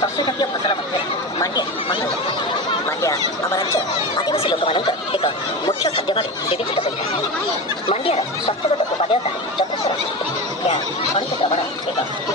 शस्य जातीय फसल मध्य मांड्या अन्यतम। मांड्या आम राज्य आदिवासी लोक एक मुख्य खाद्य भाव विवेचित होता है। मांड्यार स्वास्थ्यगत उपादेयता यथेष्ट रही। यह खनिज द्रवण एक अच्छा